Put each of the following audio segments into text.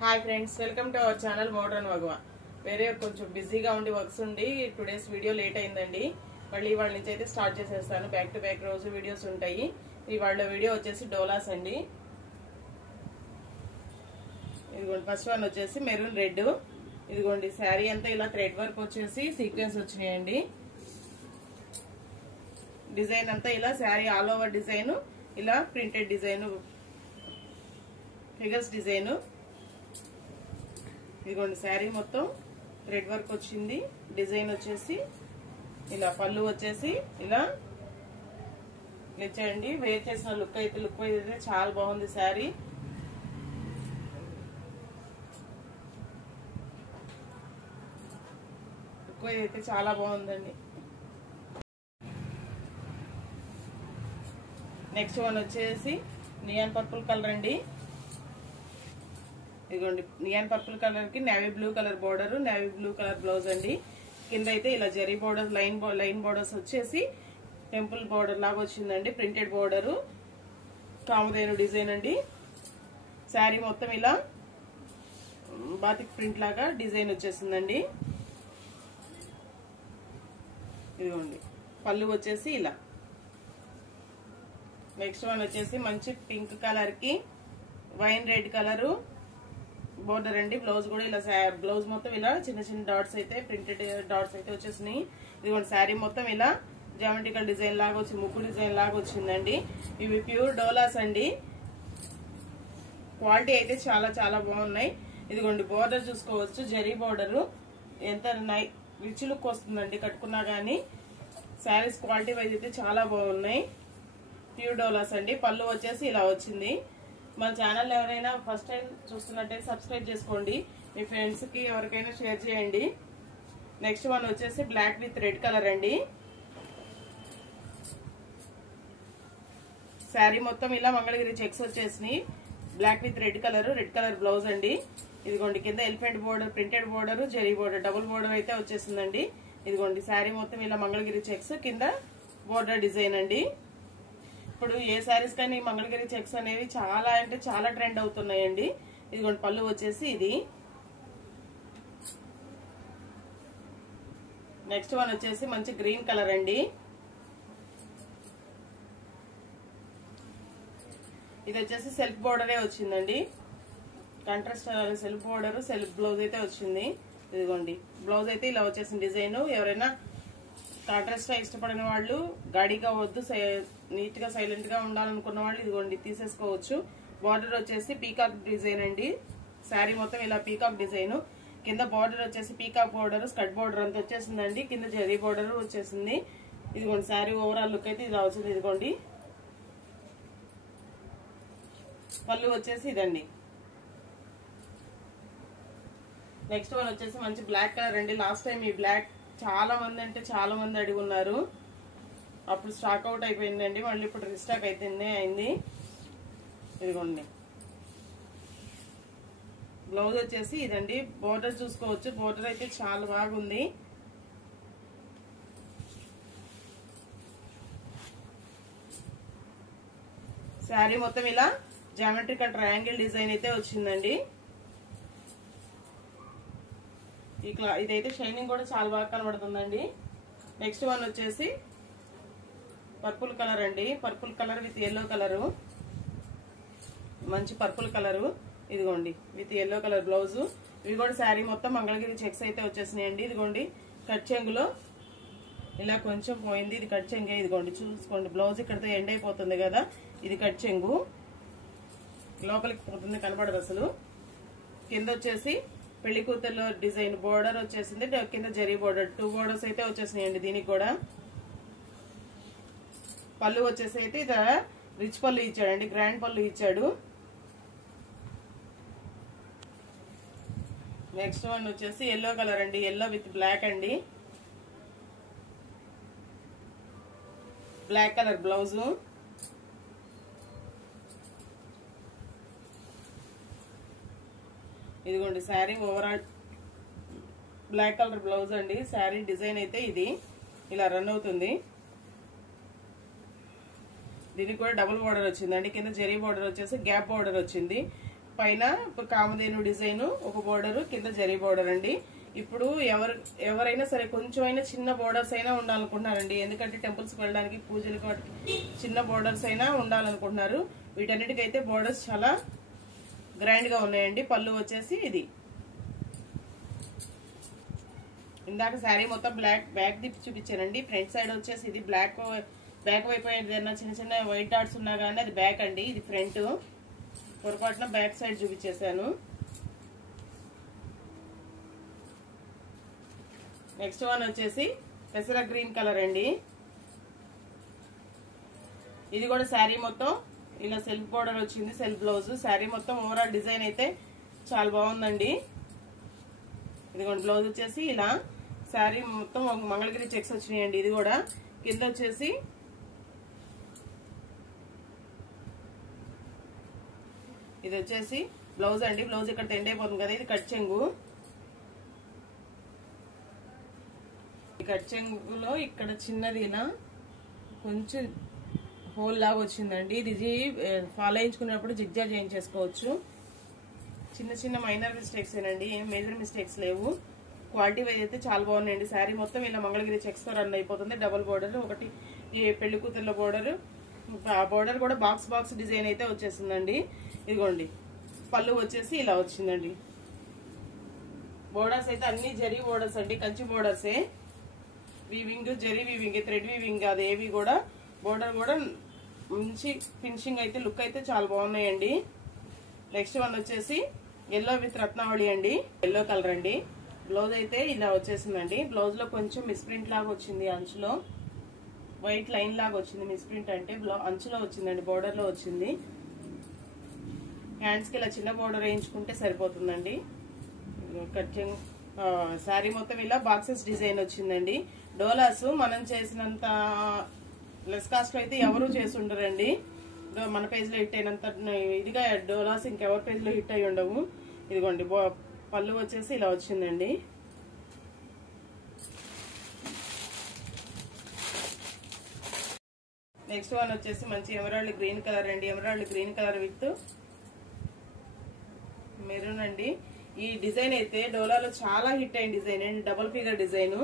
Hi friends, welcome to our channel modern వగవా. వేరే కొంచెం బిజీగా ఉండి వర్క్స్ ఉండి టుడేస్ వీడియో లేట్ అయిందండి. మళ్ళీ ఇవాళ నుంచి అయితే స్టార్ట్ చేసేస్తాను. బ్యాక్ టు బ్యాక్ రోజు వీడియోస్ ఉంటాయి. ఇవాళ వీడియో వచ్చేసి డోలాస్ అండి. ఇదిగోండి ఫస్ట్ వన్ వచ్చేసి మెరూన్ రెడ్. ఇదిగోండి శారీ అంతా ఇలా థ్రెడ్ వర్క్ వచ్చేసి సీక్వెన్స్ వచ్చినాయండి. డిజైన్ అంతా ఇలా శారీ ఆల్ ఓవర్ డిజైన్, ఇలా ప్రింటెడ్ డిజైన్, ఫిగర్స్ డిజైన్. ఇదిగోండి శారీ మొత్తం థ్రెడ్ వర్క్ వచ్చింది. డిజైన్ వచ్చేసి ఇలా, పళ్ళు వచ్చేసి ఇలా ఇచ్చేయండి. వేర్ చేసిన లుక్ అయితే చాలా బాగుంది శారీ. లుక్ అయితే చాలా బాగుందండి. నెక్స్ట్ వన్ వచ్చేసి నియాన్ పర్పుల్ కలర్ అండి. ఇదిగోండి నియాన్ పర్పుల్ కలర్ కి navy blue colour border, navy blue colour blouse అండి. కింద అయితే ఇలా జరీ బోర్డర్, లైన్ బోర్డర్స్ వచ్చేసి టెంపుల్ బోర్డర్ లాగా వచ్చిందండి. ప్రింటెడ్ బోర్డర్, కామధేను డిజైన్ అండి. శారీ మొత్తం ఇలా బాతిక్ ప్రింట్ లాగా డిజైన్ వచ్చేసిందండి. ఇదిగోండి పళ్ళు వచ్చేసి ఇలా. నెక్స్ట్ వన్ వచ్చేసి మంచి పింక్ కలర్ కి వైన్ రెడ్ కలరు బోర్డర్ అండి. బ్లౌజ్ కూడా ఇలా, బ్లౌజ్ మొత్తం ఇలా చిన్న చిన్న డాట్స్ అయితే, ప్రింటెడ్ డాట్స్ అయితే వచ్చేసినాయి. ఇదిగోండి శారీ మొత్తం ఇలా జామెట్రికల్ డిజైన్ లాగా వచ్చి, ముగ్గు డిజైన్ లాగా వచ్చిందండి. ఇవి ప్యూర్ డోలాస్ అండి. క్వాలిటీ అయితే చాలా చాలా బాగున్నాయి. ఇదిగోండి బోర్డర్ చూసుకోవచ్చు, జరీ బోర్డర్ ఎంత రిచ్ లుక్ వస్తుందండి కట్టుకున్నా గానీ. శారీస్ క్వాలిటీ వైజ్ అయితే చాలా బాగున్నాయి. ప్యూర్ డోలాస్ అండి. పళ్ళు వచ్చేసి ఇలా వచ్చింది. మన ఛానల్ ఎవరైనా ఫస్ట్ టైం చూస్తున్నట్టయితే సబ్స్క్రైబ్ చేసుకోండి. మీ ఫ్రెండ్స్ కి ఎవరికైనా షేర్ చేయండి. నెక్స్ట్ వన్ వచ్చేసి బ్లాక్ విత్ రెడ్ కలర్ అండి. శారీ మొత్తం ఇలా మంగళగిరి చెక్స్ వచ్చేసినాయి. Black with red colour blouse అండి. ఇదిగోండి కింద elephant border, printed border, zari border, double border అయితే వచ్చేసిందండి. ఇదిగోండి శారీ మొత్తం ఇలా మంగళగిరి చెక్స్, కింద బోర్డర్ డిజైన్ అండి. ఇప్పుడు ఏ శారీస్ కానీ మంగళగిరి చెక్స్ అనేవి చాలా అంటే చాలా ట్రెండ్ అవుతున్నాయండి. ఇదిగోండి పళ్ళు వచ్చేసి ఇది. నెక్స్ట్ వన్ వచ్చేసి మంచి గ్రీన్ కలర్ అండి. ఇది వచ్చేసి సెల్ఫ్ బోర్డరే వచ్చిందండి. Contrast self border, self blouse అయితే వచ్చింది. ఇదిగోండి బ్లౌజ్ అయితే ఇలా వచ్చేసింది డిజైన్. ఎవరైనా కాంట్రాస్ట్ ఇష్టపడిన వాళ్ళు, గాడిగా వద్దు, నీట్ గా సైలెంట్ గా ఉండాలనుకున్న వాళ్ళు ఇదిగోండి తీసేసుకోవచ్చు. బార్డర్ వచ్చేసి పీకాక్ డిజైన్ అండి. శారీ మొత్తం ఇలా పీకాక్ డిజైన్. కింద బార్డర్ వచ్చేసి పీకాక్ బోర్డర్, స్కర్ట్ బోర్డర్ అంతా వచ్చేసిందండి. కింద జరీ బోర్డర్ వచ్చేసింది. ఇదిగోండి శారీ ఓవరాల్ లుక్ అయితే ఇలా వచ్చింది. ఇదిగోండి పళ్ళు వచ్చేసి ఇదండి. నెక్స్ట్ వన్ వచ్చేసి మంచి బ్లాక్ కలర్ అండి. లాస్ట్ టైం ఈ బ్లాక్ చాలా మంది అంటే చాలా మంది అడిగి ఉన్నారు. అప్పుడు స్టాక్ అవుట్ అయిపోయిందండి. మళ్ళీ ఇప్పుడు రీస్టాక్ అయింది. ఇదిగోండి బ్లౌజ్ వచ్చేసి ఇదండి. బోర్డర్ చూసుకోవచ్చు, బోర్డర్ అయితే చాలా బాగుంది. శారీ మొత్తం ఇలా జామెట్రికల్ ట్రయాంగిల్ డిజైన్ అయితే వచ్చిందండి. ఇదైతే షైనింగ్ కూడా చాలా బాగా కనబడుతుందండి. నెక్స్ట్ వన్ వచ్చేసి పర్పుల్ కలర్ అండి. Purple colour with yellow colour, మంచి పర్పుల్ కలరు. ఇదిగోండి విత్ ఎల్లో కలర్ బ్లౌజ్. ఇవి కూడా శారీ మొత్తం మంగళగిరి చెక్స్ అయితే వచ్చేసినాయండి. ఇదిగోండి కట్ చెంగులో ఇలా కొంచెం పోయింది, ఇది కట్ చెంగే. ఇదిగోండి చూసుకోండి, బ్లౌజ్ ఇక్కడతో ఎండ్ అయిపోతుంది కదా, ఇది కట్ చెంగు. లోపలికి పోతుంది, కనబడదు అసలు. కింద వచ్చేసి పెళ్లి కూతుర్లో డిజైన్ బోర్డర్ వచ్చేసింది. కింద జరీ బోర్డర్, 2 బోర్డర్స్ అయితే వచ్చేసినాయండి దీనికి కూడా. పళ్ళు వచ్చేసి అయితే ఇది రిచ్ పళ్ళు ఇచ్చాడండి, గ్రాండ్ పళ్ళు ఇచ్చాడు. నెక్స్ట్ వన్ వచ్చేసి ఎల్లో కలర్ అండి. ఎల్లో విత్ బ్లాక్ అండి. Black colour blouse. ఇదిగోండి sari overall black colour blouse అండి. శారీ డిజైన్ అయితే ఇది ఇలా రన్ అవుతుంది. దీనికి కూడా డబుల్ బోర్డర్ వచ్చిందండి. కింద జరీ బోర్డర్ వచ్చేసి గ్యాప్ బోర్డర్ వచ్చింది. పైన కామధేను డిజైన్ ఒక బోర్డర్, కింద జరీ బోర్డర్ అండి. ఇప్పుడు ఎవరైనా సరే కొంచెమైనా చిన్న బోర్డర్స్ అయినా ఉండాలనుకుంటున్నారండి. ఎందుకంటే టెంపుల్స్ కి వెళ్ళడానికి, పూజలకు వాటికి చిన్న బోర్డర్స్ అయినా ఉండాలనుకుంటున్నారు. వీటన్నిటికైతే బోర్డర్స్ చాలా గ్రాండ్ గా ఉన్నాయండి. పళ్ళు వచ్చేసి ఇది. ఇందాక శారీ మొత్తం బ్యాక్ తిప్పి చూపించానండి. ఫ్రంట్ సైడ్ వచ్చేసి ఇది బ్యాక్ వైపు ఏదైనా చిన్న చిన్న వైట్ డాట్స్ ఉన్నా కానీ అది బ్యాక్ అండి. ఇది ఫ్రంట్. పొరపాటున బ్యాక్ సైడ్ చూపించేశాను. నెక్స్ట్ వన్ వచ్చేసి పెసర గ్రీన్ కలర్ అండి. ఇది కూడా శారీ మొత్తం ఇలా సెల్ఫ్ బోర్డర్ వచ్చింది, సెల్ఫ్ బ్లౌజ్. శారీ మొత్తం ఓవరాల్ డిజైన్ అయితే చాలా బాగుందండి. ఇదిగోండి బ్లౌజ్ వచ్చేసి ఇలా శారీ మొత్తం మంగళగిరి చెక్స్ వచ్చినాయండి. ఇది కూడా కింద వచ్చేసి ఇది వచ్చేసి బ్లౌజ్ అండి. బ్లౌజ్ ఇక్కడ టెండ్ అయిపోతుంది కదా, ఇది కట్ చెంగు. కట్ చెంగులో ఇక్కడ చిన్నది ఇలా కొంచెం హోల్ లాగా వచ్చిందండి. ఇది ఫాలో అయించుకున్నప్పుడు జిగ్జా చేయించేసుకోవచ్చు. చిన్న చిన్న మైనర్ మిస్టేక్స్ ఏనండి, ఏం మేజర్ మిస్టేక్స్ లేవు. క్వాలిటీ వైజ్ అయితే చాలా బాగున్నాయండి. శారీ మొత్తం ఇలా మంగళగిరి చెక్స్ తో రన్ అయిపోతుంది. డబుల్ బోర్డర్, ఒకటి పెళ్లి కూతుర్ల బోర్డర్. ఆ బోర్డర్ కూడా బాక్స్ డిజైన్ అయితే వచ్చేసిందండి. ఇదిగోండి పళ్ళు వచ్చేసి ఇలా వచ్చిందండి. బోర్డర్స్ అయితే అన్ని జరీ బోర్డర్స్ అండి, కంచి బోర్డర్సే. Weaving, zari weaving, thread weaving కాదు ఏవి కూడా. బోర్డర్ కూడా మంచి ఫినిషింగ్ అయితే, లుక్ అయితే చాలా బాగున్నాయండి. నెక్స్ట్ వన్ వచ్చేసి ఎల్లో విత్ రత్నావళి అండి, ఎల్లో కలర్ అండి. బ్లౌజ్ అయితే ఇలా వచ్చేసిందండి. బ్లౌజ్ లో కొంచెం మిస్ప్రింట్ లాగా వచ్చింది, అంచులో వైట్ లైన్ లాగా వచ్చింది. మిస్ప్రింట్ అంటే అంచులో వచ్చిందండి, బోర్డర్ లో వచ్చింది. హ్యాండ్స్ కి ఇలా చిన్న బోర్డర్ వేయించుకుంటే సరిపోతుందండి. కటింగ్ శారీ మొత్తం ఇలా బాక్సెస్ డిజైన్ వచ్చిందండి. డోలాస్ మనం చేసినంత లెస్ కాస్ట్ లో అయితే ఎవరు చేసి ఉండరండి. మన పేజ్ లో హిట్ అయినంత ఇదిగా డోలాస్ ఇంకెవరి పేజ్ లో హిట్ అయి ఉండవు. ఇదిగోండి పళ్ళు వచ్చేసి ఇలా వచ్చిందండి. నెక్స్ట్ వన్ వచ్చేసి మంచి ఎమరాల్డ్ గ్రీన్ కలర్ అండి. Emerald green colour with maroon అండి. ఈ డిజైన్ అయితే డోలాలో చాలా హిట్ అయిన డిజైన్ అండి. డబుల్ ఫిగర్ డిజైన్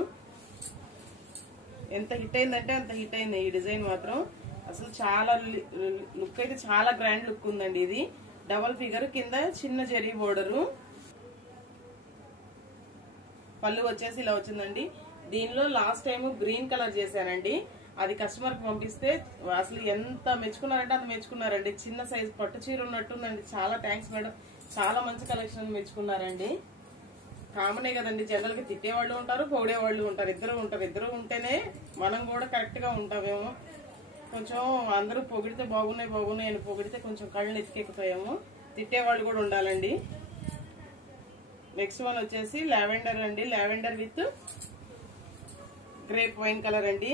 ఎంత హిట్ అయిందంటే అంత హిట్ అయింది ఈ డిజైన్ మాత్రం. అసలు చాలా లుక్ అయితే చాలా గ్రాండ్ లుక్ ఉందండి. ఇది డబుల్ ఫిగర్, కింద చిన్న జరీ బోర్డరు. పళ్ళు వచ్చేసి ఇలా వచ్చిందండి. దీనిలో లాస్ట్ టైం గ్రీన్ కలర్ చేశానండి. అది కస్టమర్ కి పంపిస్తే అసలు ఎంత మెచ్చుకున్నారంటే అంత మెచ్చుకున్నారండి. చిన్న సైజ్ పట్టు చీర ఉన్నట్టుందండి. చాలా థ్యాంక్స్ మేడం, చాలా మంచి కలెక్షన్ మెచ్చుకున్నారండి. కామనే కదండి, జనరల్ గా తిట్టేవాళ్ళు ఉంటారు, పొగిడేవాళ్ళు ఉంటారు. ఇద్దరు ఉంటేనే మనం కూడా కరెక్ట్ గా ఉంటామేమో. కొంచెం అందరూ పొగిడితే బాగున్నాయి అని పొగిడితే కొంచెం కళ్ళు ఎత్తికెక్కుతాయేమో. తిట్టేవాళ్ళు కూడా ఉండాలండి. నెక్స్ట్ వన్ వచ్చేసి లావెండర్ అండి. Lavender with grape wine colour అండి.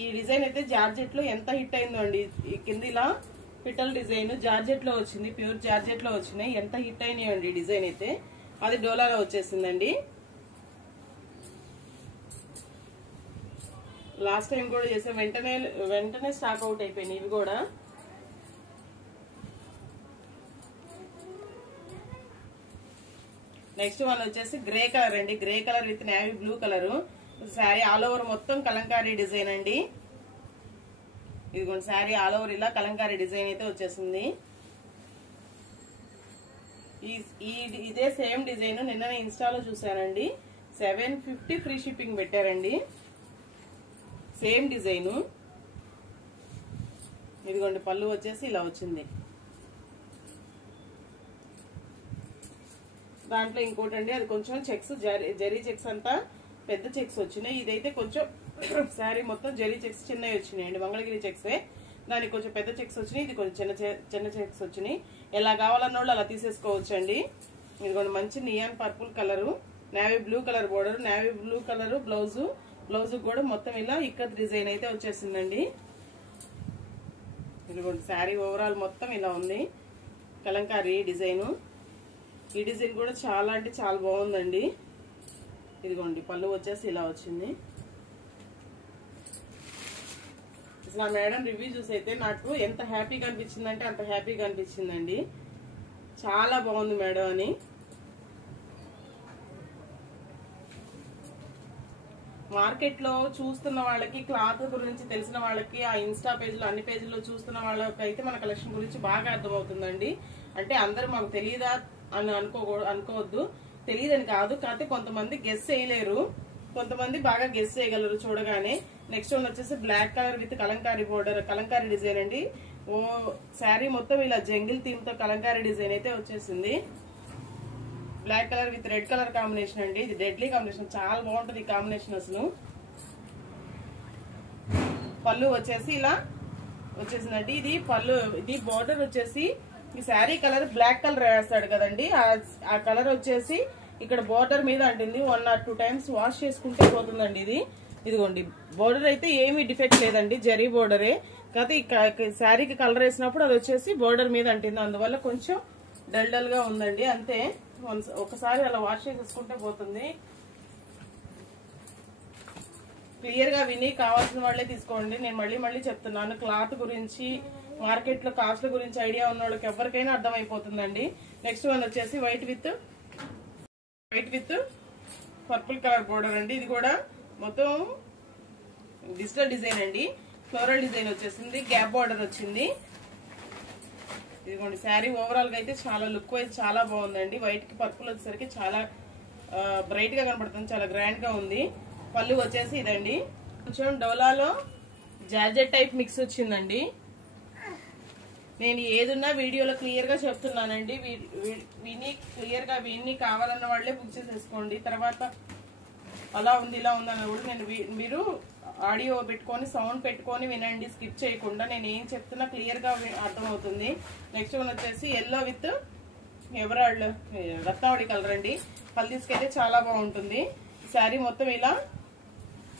ఈ డిజైన్ అయితే జార్జెట్ లో ఎంత హిట్ అయిందో అండి. ఈ కింద ఇలా పిటల్ డిజైన్ జార్జెట్ లో వచ్చింది, ప్యూర్ జార్జెట్ లో వచ్చినాయి. ఎంత హిట్ అయినాయండి డిజైన్ అయితే. అది డోలాలో వచ్చేసిందండి. లాస్ట్ టైం కూడా చేసే వెంటనే స్టాక్ అవుట్ అయిపోయినాయి ఇవి కూడా. నెక్స్ట్ వన్ వచ్చేసి గ్రే కలర్ అండి. Grey colour with navy blue colour. Sari all over మొత్తం కలంకారీ డిజైన్ అండి. ఇదిగోండి శారీ ఆల్ ఓవర్ ఇలా కలంకారీ డిజైన్ అయితే వచ్చేసింది. ఇదే సేమ్ డిజైన్ నిన్న ఇన్స్టాలో చూసానండి. 750 ఫ్రీ షిప్పింగ్ పెట్టారండి. Same design. ఇదిగోండి పళ్ళు వచ్చేసి ఇలా వచ్చింది. దాంట్లో ఇంకోటి అండి, అది కొంచెం చెక్స్ జరీ చెక్స్ అంతా పెద్ద చెక్స్ వచ్చినాయి. ఇదైతే కొంచెం శారీ మొత్తం జరీ చెక్స్ చిన్నవి వచ్చినాయండి, మంగళగిరి చెక్సే. దానికి కొంచెం పెద్ద చెక్స్ వచ్చినాయి, ఇది కొంచెం చిన్న చెక్స్ వచ్చినాయి. ఎలా కావాలన్న వాళ్ళు అలా తీసేసుకోవచ్చు అండి. ఇదిగోండి మంచి neon purple colour, navy blue colour border, navy blue colour blouse కూడా మొత్తం ఇలా ఇక్కత్ డిజైన్ అయితే వచ్చేసిందండి. ఇదిగోండి శారీ ఓవరాల్ మొత్తం ఇలా ఉంది, కలంకారీ డిజైన్. ఈ డిజైన్ కూడా చాలా అంటే చాలా బాగుందండి. ఇదిగోండి పళ్ళు వచ్చేసి ఇలా వచ్చింది. అసలు ఆ మేడం రివ్యూ చూసి అయితే నాకు ఎంత హ్యాపీగా అనిపించిందంటే అంత హ్యాపీగా అనిపించిందండి. చాలా బాగుంది మేడం అని. మార్కెట్ లో చూస్తున్న వాళ్ళకి, క్లాత్ గురించి తెలిసిన వాళ్ళకి, ఆ ఇన్స్టా పేజ్లో అన్ని పేజీల్లో చూస్తున్న వాళ్ళకైతే మన కలెక్షన్ గురించి బాగా అర్థమవుతుందండి. అంటే అందరూ మాకు తెలియదా అని అనుకోవద్దు, తెలియదని కాదు, కాకపోతే కొంతమంది గెస్ చేయలేరు, కొంతమంది బాగా గెస్ చేయగలరు చూడగానే. నెక్స్ట్ వన్ వచ్చేసి black colour with Kalamkari border, Kalamkari design అండి. ఓ శారీ మొత్తం ఇలా జంగిల్ థీమ్ తో కలంకారీ డిజైన్ అయితే వచ్చేసింది. Black colour with red colour combination అండి. ఇది డెడ్లీ కాంబినేషన్, చాలా బాగుంటుంది ఈ కాంబినేషన్ అసలు. పళ్ళు వచ్చేసి ఇలా వచ్చేసిందండి. ఇది పళ్ళు, ఇది బోర్డర్ వచ్చేసి ఈ శారీ కలర్ బ్లాక్ కలర్ వేస్తాడు కదండి, ఆ కలర్ వచ్చేసి ఇక్కడ బోర్డర్ మీద అంటుంది. 1 or 2 times వాష్ చేసుకుంటే పోతుందండి ఇది. ఇదిగోండి బోర్డర్ అయితే ఏమీ డిఫెక్ట్ లేదండి, జరీ బోర్డరే. కాకపోతే శారీకి కలర్ వేసినప్పుడు అది వచ్చేసి బోర్డర్ మీద అంటుంది, అందువల్ల కొంచెం డల్ డల్ గా ఉందండి అంతే. ఒకసారి అలా వాష్ చేసుకుంటే పోతుంది. క్లియర్ గా విని కావాల్సిన వాళ్ళే తీసుకోండి. నేను మళ్ళీ చెప్తున్నాను, క్లాత్ గురించి, మార్కెట్ లో కాస్ట్ గురించి ఐడియా ఉన్న వాళ్ళకి ఎవరికైనా అర్థమైపోతుందండి. నెక్స్ట్ వన్ వచ్చేసి white with purple colour border అండి. ఇది కూడా మొత్తం డిజిటల్ డిజైన్ అండి, ఫ్లోరల్ డిజైన్ వచ్చేసింది, గ్యాప్ బోర్డర్ వచ్చింది. ఇదిగోండి శారీ ఓవరాల్ గా అయితే చాలా లుక్ వైజ్ చాలా బాగుందండి. వైట్ కి పర్పుల్ వచ్చేసరికి చాలా బ్రైట్ గా కనబడుతుంది, చాలా గ్రాండ్ గా ఉంది. పళ్ళు వచ్చేసి ఇదండి, కొంచెం డోలాలో జార్జెట్ టైప్ మిక్స్ వచ్చిందండి. నేను ఏదున్నా వీడియోలో క్లియర్ గా చెప్తున్నానండి, విని కావాలన్న వాళ్ళే బుక్ చేసేసుకోండి. తర్వాత అలా ఉంది ఇలా ఉంది అని కూడా మీరు ఆడియో పెట్టుకొని సౌండ్ పెట్టుకొని వినండి, స్కిప్ చేయకుండా. నేను ఏం చెప్తున్నా క్లియర్ గా అర్థమవుతుంది. నెక్స్ట్ వన్ వచ్చేసి ఎల్లో విత్ ఎవరాళ్ళు రత్నావళి కలర్ అండి. హల్దీస్కి అయితే చాలా బాగుంటుంది. శారీ మొత్తం ఇలా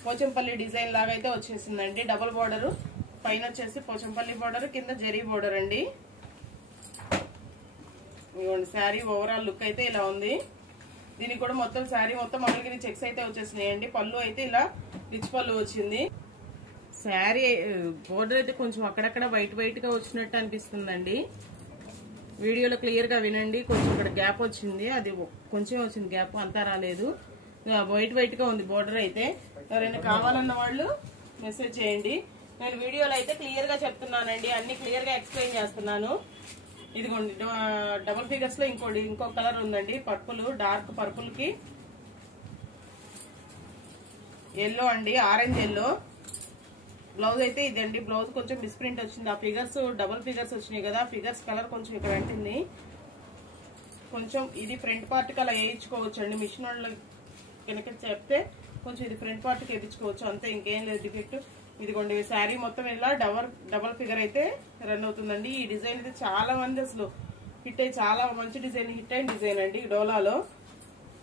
పోచంపల్లి డిజైన్ లాగా అయితే వచ్చేసిందండి. డబుల్ బోర్డర్, పైన వచ్చేసి పోచంపల్లి బోర్డర్, కింద జరీ బోర్డర్ అండి. ఇదిగోండి శారీ ఓవరాల్ లుక్ అయితే ఇలా ఉంది. దీనికి కూడా మొత్తం శారీ మొత్తం మంగళగిరి చెక్స్ అయితే వచ్చేసినాయండి. పళ్ళు అయితే ఇలా రిచ్ పళ్ళు వచ్చింది. శారీ బోర్డర్ అయితే కొంచెం అక్కడక్కడ వైట్ గా వచ్చినట్టు అనిపిస్తుందండి. వీడియోలో క్లియర్ గా వినండి. కొంచెం ఇక్కడ గ్యాప్ వచ్చింది, అది కొంచెం వచ్చింది గ్యాప్, అంతా రాలేదు. వైట్ గా ఉంది బోర్డర్ అయితే. ఎవరైనా కావాలన్న వాళ్ళు మెసేజ్ చేయండి. నేను వీడియోలో అయితే క్లియర్ గా చెప్తున్నానండి, అన్ని క్లియర్ గా ఎక్స్ప్లెయిన్ చేస్తున్నాను. ఇదిగోండి డబుల్ ఫిగర్స్ లో ఇంకో కలర్ ఉందండి, పర్పుల్, డార్క్ పర్పుల్ కి ఎల్లో అండి, ఆరెంజ్ ఎల్లో. బ్లౌజ్ అయితే ఇదండి. బ్లౌజ్ కొంచెం మిస్ప్రింట్ వచ్చింది, ఆ ఫిగర్స్ డబుల్ ఫిగర్స్ వచ్చినాయి కదా, ఫిగర్స్ కలర్ కొంచెం ఇక్కడ అంటింది. కొంచెం ఇది ఫ్రంట్ పార్ట్ కి అలా వేయించుకోవచ్చు అండి, మిషన్ వాళ్ళు కనుక చెప్తే కొంచెం ఇది ఫ్రంట్ పార్ట్ కి వేయించుకోవచ్చు అంతే, ఇంకేం లేదు డిఫెక్ట్. ఇదిగోండి శారీ మొత్తం ఇలా డబల్ ఫిగర్ అయితే రన్ అవుతుందండి. ఈ డిజైన్ అయితే చాలా మంది అసలు హిట్ అయ్యి, చాలా మంచి డిజైన్, హిట్ అయిన డిజైన్ అండి డోలాలో.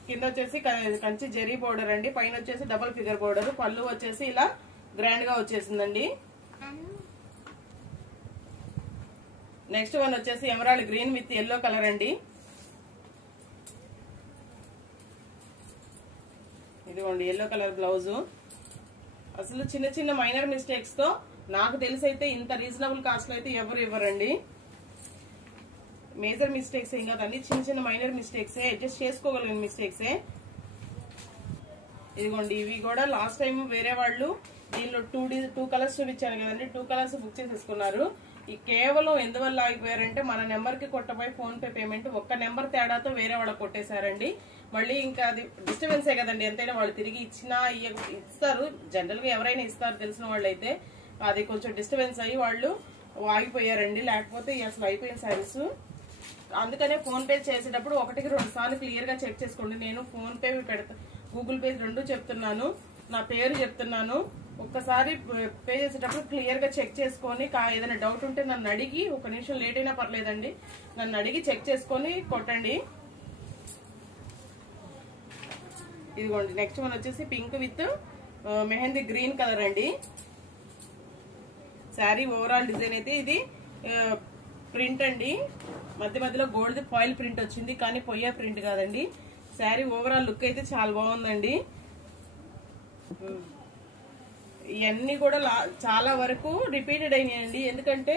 కింద వచ్చేసి కంచి జరీ బోర్డర్ అండి, పైన వచ్చేసి డబల్ ఫిగర్ బోర్డర్. పళ్ళు వచ్చేసి ఇలా గ్రాండ్ గా వచ్చేసిందండి. నెక్స్ట్ వన్ వచ్చేసి emerald green with yellow colour అండి. ఇదిగోండి ఎల్లో కలర్ బ్లౌజ్. అసలు చిన్న మైనర్ మిస్టేక్స్ తో నాకు తెలిసి అయితే ఇంత రీజనబుల్ కాస్ట్ లో అయితే ఎవరు ఇవ్వరండి. మేజర్ మిస్టేక్స్ ఏం కాదు, అన్ని చిన్న మైనర్ మిస్టేక్సే, అడ్జస్ట్ చేసుకోగలిగిన మిస్టేక్సే. ఇదిగోండి ఇవి కూడా లాస్ట్ టైం వేరే వాళ్ళు దీనిలో 2 కలర్స్ చూపించాను కదండి, 2 కలర్స్ బుక్ చేసేసుకున్నారు. ఈ కేవలం ఎందువల్ల ఆగిపోయారంటే మన నెంబర్ కి కొట్టపోయి ఫోన్ పే పేమెంట్ ఒక్క నెంబర్ తేడాతో వేరే వాళ్ళకి కొట్టేశారండి. మళ్ళీ ఇంకా అది డిస్టర్బెన్సే కదండి, ఎంతైనా వాళ్ళు తిరిగి ఇస్తారు, జనరల్ గా ఎవరైనా ఇస్తారు తెలిసిన వాళ్ళు అయితే. అది కొంచెం డిస్టర్బెన్స్ అయ్యి వాళ్ళు ఆగిపోయారండి, లేకపోతే అసలు అయిపోయిన సారీస్. అందుకనే ఫోన్ పే చేసేటప్పుడు 1-2 సార్లు క్లియర్ గా చెక్ చేసుకోండి. నేను ఫోన్ పే పెడతా, గూగుల్ పే 2 చెప్తున్నాను, నా పేరు చెప్తున్నాను. ఒక్కసారి పే చేసేటప్పుడు క్లియర్ గా చెక్ చేసుకొని, ఏదైనా డౌట్ ఉంటే నన్ను అడిగి, 1 నిమిషం లేట్ అయినా పర్లేదండి, నన్ను అడిగి చెక్ చేసుకొని కొట్టండి. ఇదిగోండి నెక్స్ట్ వన్ వచ్చేసి pink with mehndi green colour అండి. శారీ ఓవరాల్ డిజైన్ అయితే ఇది ప్రింట్ అండి, మధ్యలో గోల్డ్ ఫాయిల్ ప్రింట్ వచ్చింది, కానీ పొయ్యే ప్రింట్ కాదండి. శారీ ఓవరాల్ లుక్ అయితే చాలా బాగుందండి. ఇవన్నీ కూడా చాలా వరకు రిపీటెడ్ అయినాయండి, ఎందుకంటే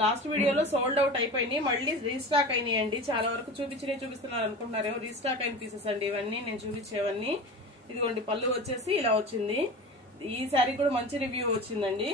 లాస్ట్ వీడియోలో సోల్డ్ అవుట్ అయిపోయినాయి, మళ్ళీ రీస్టాక్ అయినాయండి. చాలా వరకు చూపిస్తున్నారు అనుకుంటున్నారేమో, రీస్టాక్ అయిన పీసెస్ అండి ఇవన్నీ నేను చూపించేవన్నీ. ఇదిగోండి పళ్ళు వచ్చేసి ఇలా వచ్చింది. ఈ శారీ కూడా మంచి రివ్యూ వచ్చిందండి.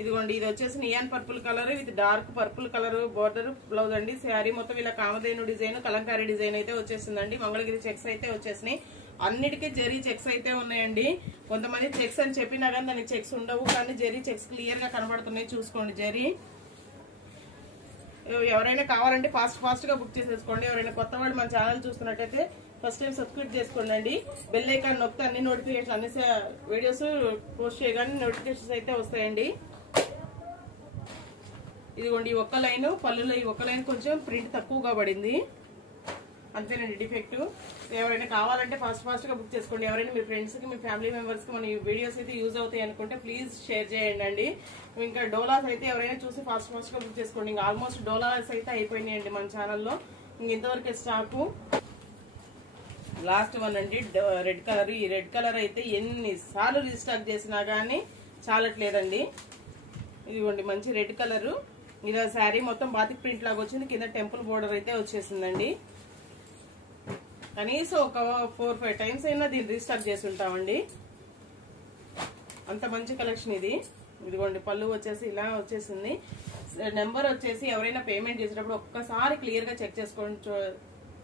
ఇదిగోండి ఇది వచ్చేసి neon purple colour with dark purple colour border blouse అండి. శారీ మొత్తం ఇలా కామధేను డిజైన్, కలంకారీ డిజైన్ అయితే వచ్చేసిందండి. మంగళగిరి చెక్స్ అయితే వచ్చేసినాయి. అన్నిటికీ జెరీ చెక్స్ అయితే ఉన్నాయండి. కొంతమంది చెక్స్ అని చెప్పినా కానీ దానికి చెక్స్ ఉండవు, కానీ జెరీ చెక్స్ క్లియర్ గా కనబడుతున్నాయి. చూసుకోండి జెరీ. ఎవరైనా కావాలంటే ఫాస్ట్ గా బుక్ చేసేసుకోండి. ఎవరైనా కొత్త వాళ్ళు మన ఛానల్ చూస్తున్నట్టయితే ఫస్ట్ టైం సబ్స్క్రైబ్ చేసుకోండి. బెల్ ఐకాన్ నొక్కితే అన్ని నోటిఫికేషన్ అన్ని వీడియోస్ పోస్ట్ చేయగానే నోటిఫికేషన్స్ అయితే వస్తాయండి. ఇదిగోండి ఈ ఒక్క లైన్ పళ్ళులో ఈ ఒక్క లైన్ కొంచెం ప్రింట్ తక్కువగా పడింది, అంతేనండి డిఫెక్ట్. ఎవరైనా కావాలంటే ఫాస్ట్ గా బుక్ చేసుకోండి. ఎవరైనా మీ ఫ్రెండ్స్ కి మీ ఫ్యామిలీ మెంబర్స్ కి మన ఈ వీడియోస్ అయితే యూజ్ అవుతాయి అనుకుంటే ప్లీజ్ షేర్ చేయండి. ఇంకా డోలాస్ అయితే ఎవరైనా చూసి ఫాస్ట్ గా బుక్ చేసుకోండి. ఇంకా ఆల్మోస్ట్ డోలాస్ అయితే అయిపోయినాయండి మన ఛానల్లో. ఇంతవరకే స్టాకు. లాస్ట్ వన్ అండి రెడ్ కలర్. ఈ రెడ్ కలర్ అయితే ఎన్నిసార్లు రీస్టాక్ చేసినా గానీ చాలట్లేదండి. ఇదిగోండి మంచి రెడ్ కలర్. ఇలా శారీ మొత్తం బాతిక్ ప్రింట్ లాగా వచ్చింది, కింద టెంపుల్ బోర్డర్ అయితే వచ్చేసిందండి. కనీసం ఒక 4-5 టైమ్స్ అయినా దీన్ని రీస్టాక్ చేసి ఉంటామండి, అంత మంచి కలెక్షన్ ఇది. ఇదిగోండి పళ్ళు వచ్చేసి ఇలా వచ్చేసింది. నెంబర్ వచ్చేసి ఎవరైనా పేమెంట్ చేసేటప్పుడు ఒక్కసారి క్లియర్ గా చెక్ చేసుకొని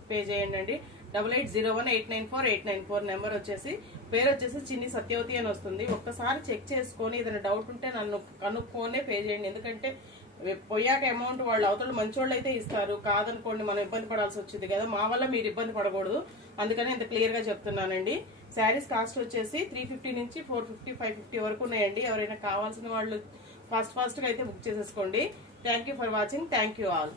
పే చేయండి. 8801894894 నెంబర్ వచ్చేసి. పేరు వచ్చేసి చిన్ని సత్యవతి అని వస్తుంది. ఒక్కసారి చెక్ చేసుకొని ఏదైనా డౌట్ ఉంటే నన్ను కనుక్కొనే పే చేయండి. ఎందుకంటే పోయాక అమౌంట్ వాళ్ళు అవతల మంచోళ్ళు అయితే ఇస్తారు, కాదనుకోండి మనం ఇబ్బంది పడాల్సి వచ్చింది కదా, మా వల్ల మీరు ఇబ్బంది పడకూడదు, అందుకని ఇంత క్లియర్ గా చెప్తున్నానండి. శారీస్ కాస్ట్ వచ్చేసి 350 నుంచి 450, 550 వరకు ఉన్నాయండి. ఎవరైనా కావాల్సిన వాళ్ళు ఫాస్ట్ గా అయితే బుక్ చేసేసుకోండి. Thank you for watching. Thank you all.